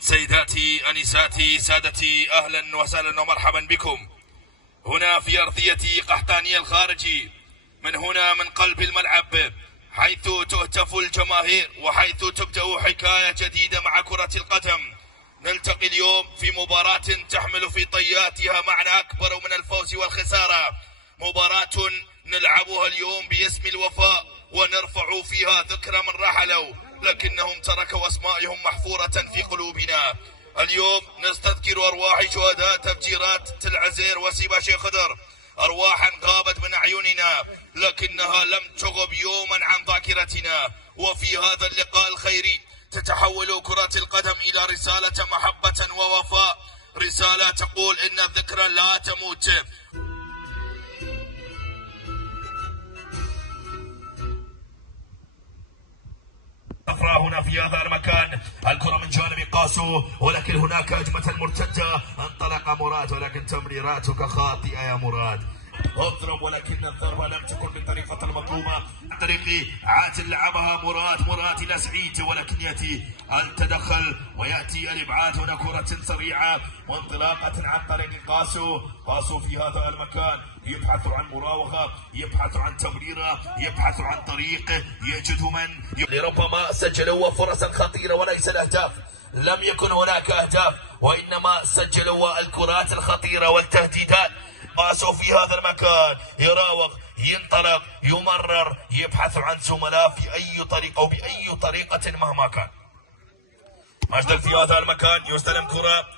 سيداتي أنساتي سادتي، أهلا وسهلا ومرحبا بكم هنا في أرضية قحطانية الخارجي. من هنا من قلب الملعب حيث تهتف الجماهير وحيث تبدأ حكاية جديدة مع كرة القدم. نلتقي اليوم في مباراة تحمل في طياتها معنى أكبر من الفوز والخسارة، مباراة نلعبها اليوم باسم الوفاء ونرفع فيها ذكرى من رحلوا لكنهم تركوا أسمائهم محفورة في قلوبنا. اليوم نستذكر أرواح شهداء تفجيرات تل عزير وسيبا شيخ خضر، أرواحا غابت من أعيننا لكنها لم تغب يوما عن ذاكرتنا. وفي هذا اللقاء الخيري تتحول كرة القدم إلى رسالة محبة ووفاء، رسالة تقول إن الذكرى لا تموت. أقرأ هنا في هذا المكان الكرة من جانب قاسو، ولكن هناك هجمة مرتدة، انطلق مراد ولكن تمريراتك خاطئة يا مراد. اضرب ولكن الضربة لم تكن بالطريقة المطلوبة عن طريق عادل، لعبها مراد إلى سعيد ولكن يأتي التدخل ويأتي الإبعاد. هنا كرة سريعة وانطلاقة عن طريق قاسو في هذا المكان يبحث عن مراوغة، يبحث عن تمريرة، يبحث عن طريق، يجد من لربما سجلوا فرصا خطيرة وليس الأهداف. لم يكن هناك أهداف وإنما سجلوا الكرات الخطيرة والتهديدات. قاسو في هذا المكان يراوغ، ينطلق، يمرر، يبحث عن زملاء في أي طريقة أو بأي طريقة مهما كان. مجدل في هذا المكان يستلم كرة